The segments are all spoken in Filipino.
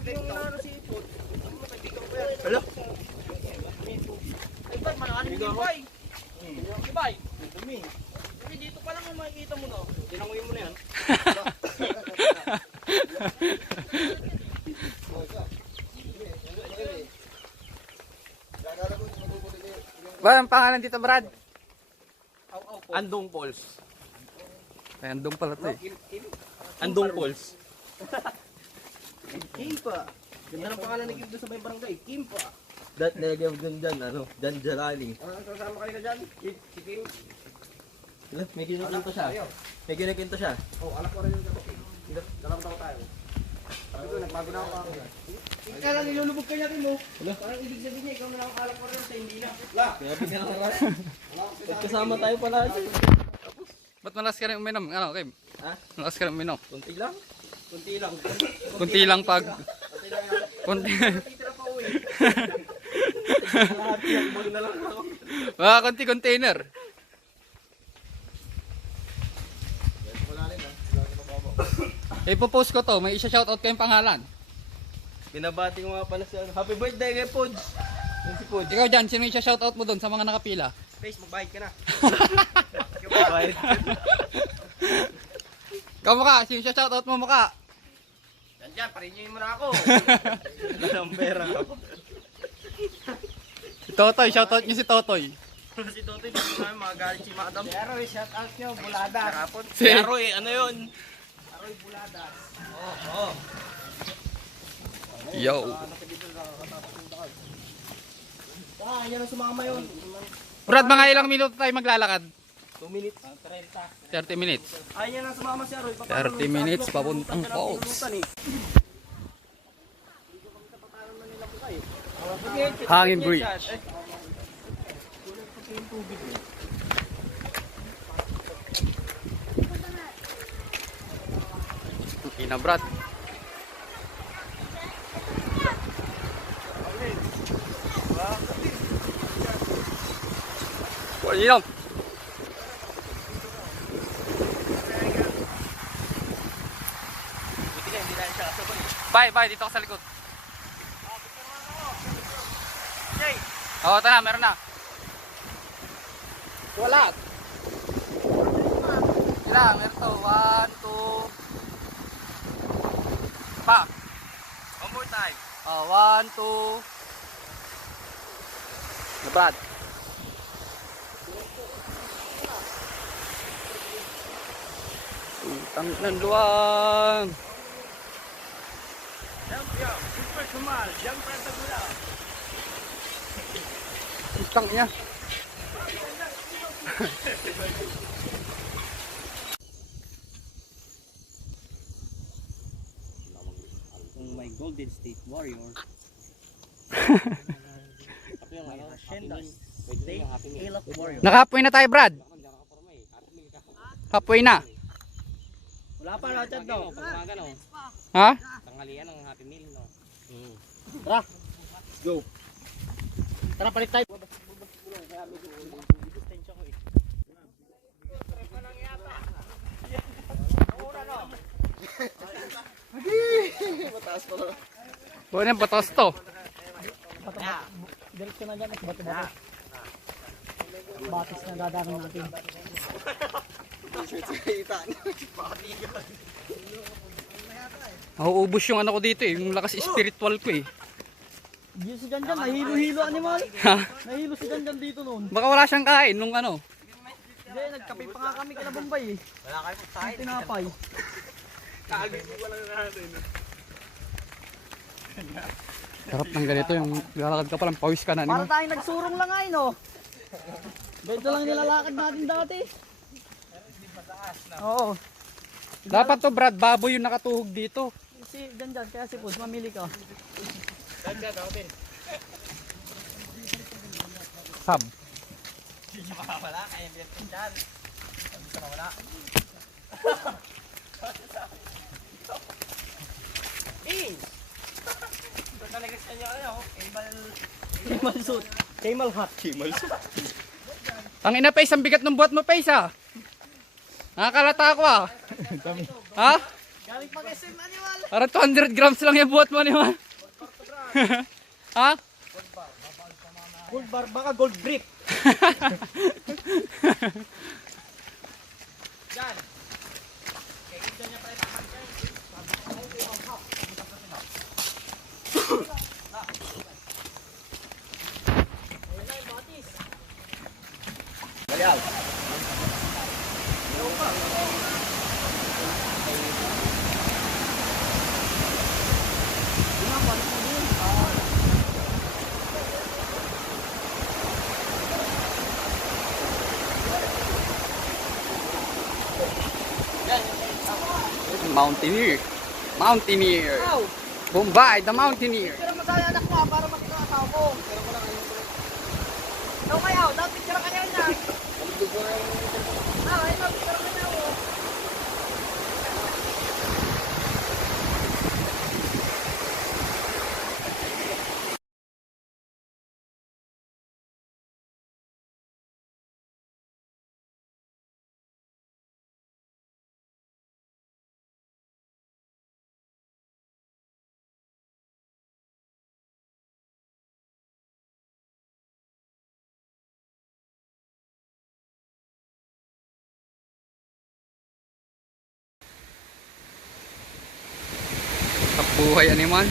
yung inano si Ipod. Hello? Ay, ba't malakanin yung bay? Bay? Dumi. Dito pa lang yung makikita mo na. Tinanguin mo na yan. Ba, ang pangalan dito, Brad? Andong Falls. Ay, andong pala ito eh. Andong Falls. Kimpa. Ganda ng pangalan ni Kim doon sa may barangay. Kimpa. Dat nilagay mo dyan, ano, Dan Jarali. Kasama ka nila dyan? Si Kim. May kinikinto siya. May kinikinto siya. Oh, anak ko rin yung kapatid. Dalawang tao tayo. Sabi ko, nagbago na ako. Ikaw lang nilulubog ka natin mo. Parang ibig sabihin niya, ikaw na lang ang alak ko rin sa hindi na. Kaya pinakaras. Kasama tayo pala dyan. Ba't malakas ka rin uminom? Ano, Kim? Ha? Malakas ka rin uminom? Kunti lang. Kunti lang. Kunti lang pag... Kunti... Titira pa uwi. Lahat yan, bag na lang ako. Kunti container. Ipopost ko to, may isa-shoutout kayong pangalan. Binabati ko nga pala si ano. Happy birthday kay Pods. Yan si Pods. Ikaw dyan, sino yung isa-shoutout mo doon sa mga nakapila? Face, magbahid ka na. Kahit Ikaw mukha, sino yung isa-shoutout mo mukha? Diyan, parinyoyin mo na ako. walang pera ako. Si Totoy, shoutout niyo si Totoy. Si Totoy, dito namin mga galit si Madam. Si Aroy, shout out nyo, Bulada. Karapon. Si Aroy, ano yun? Aroy, Bulada. Yo. Yan ang sumama yun. Brad, mga ilang minuto tayo maglalakad? 2 minutes. 30 minutes. Yan ang sumama si Aroy. 30 minutes papuntang Falls. Hangin Bridge. Okay na, Brad. Wala lang. Bye, dito ka sa likod. Oo, ito na, meron na. Wala. Ilang, meron to. 1, 2. Pa. One more time. 1, 2. Brad. Utang ng luwang. Super kumal, jump front of gula. Utang niya. My Golden State Warriors. Nakapoy na tayo, Brad. Halfway na. Wala pa lahat yan daw. Ha? Tanghalian ang Happy Meal, no? Tara. Let's go. Tara, palit tayo. Mataas pa lang. Buwan yung batos to. Diretso na dyan, bato-bato. Batis na dadami natin. Mauubos yung ano ko dito eh. Yung lakas spiritual ko eh. Dito si Janjan, nahilo-hilo animal. Ha? Nahilo si Janjan dito noon. Baka wala siyang kain nung ano. Hindi, nagkape pa nga kami kala Bombay eh. Wala kayo pagkain. Tinapay. Sarap ng ganito yung lalakad ka palang pawis ka na. Para tayong nagsurong lang ay no. Ganito lang nilalakad natin dati. Oo. Dapat to, Brad, baboy yung nakatuhog dito. Si Janjan, kaya si Puz, mamili ka. Sab. Wala, kaya biyak ko dyan. Gusto na wala. Ito talaga sa inyo, ano, Kemal suit. Kemal hat. Kimal siya. Ang ina, Pace, ang bigat ng buhat mo, Pace, ha? Nakakalata ako, ah. Ha? Galing pag SM Animal. Parang 200 grams lang yung buhat mo, Animal. Ha? Gold bar, baka gold brick. Yan. Bayaw. Mountaineer. Mountaineer. Ow! Bombay, the Mountaineer. Pero masaya anak ko para makita ang asawa ko. Ikaw kayo, dapat picture ka niya na. Ah, ikaw, picture ka niya ako. Kapuhay, Animal.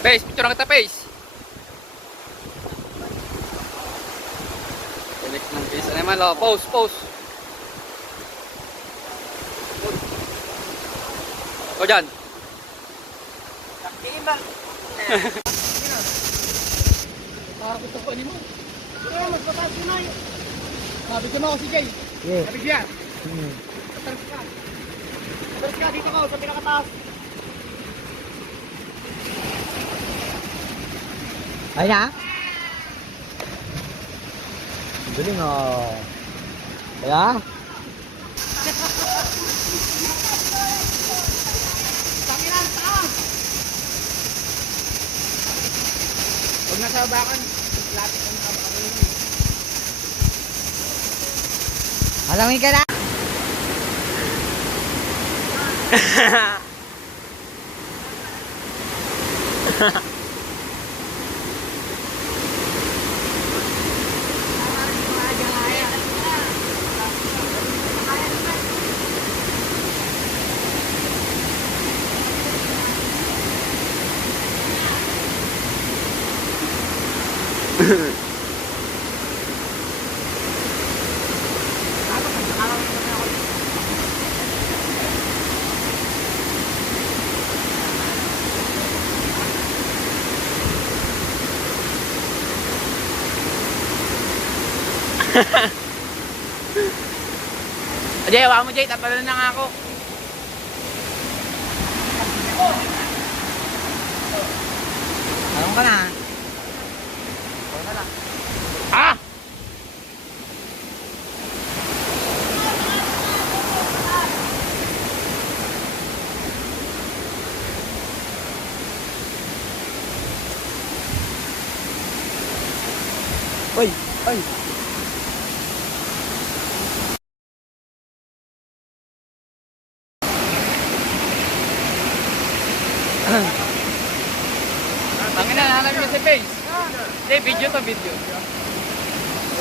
Pace, picture na kita, Pace. Balik ng Pace, Animal. Oh, pose, pose. O dyan. Iba. Parang ito po, Animal. Pero mas mataas ko na yun. Sabi ko na ako si Jay. Sabi siya. Ataras ka. Ataras ka, dito ka, sa pinakataas. Ay na? Galing oh. Kaya? Tanginan, taas! Huwag nasa bakan, lapit ang kabakan. Alangin ka na? Jay, hawa mo, Jay. Tapalan na nga ako. Along ka na. Ah! Uy! Uy! Tangin na, hanap mo si Pace. Hindi, video to, video.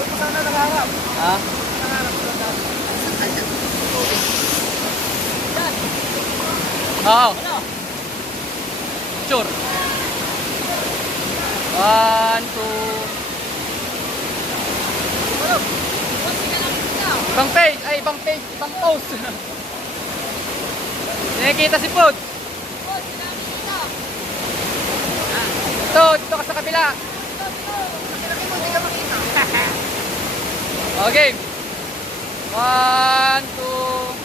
ko sana nangarap. Ha? Nangarap ko lang. Oo. Sure. 1, 2. Ibang page, ay ibang page, ibang post. Nakikita si Pod. Dito ka sa kabila. Laki mo, hindi ka makita. Okay. 1, 2.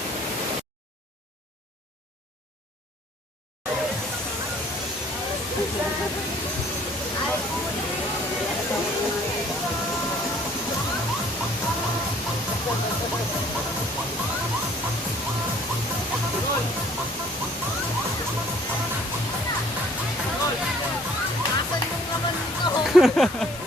Asan yung naman ito?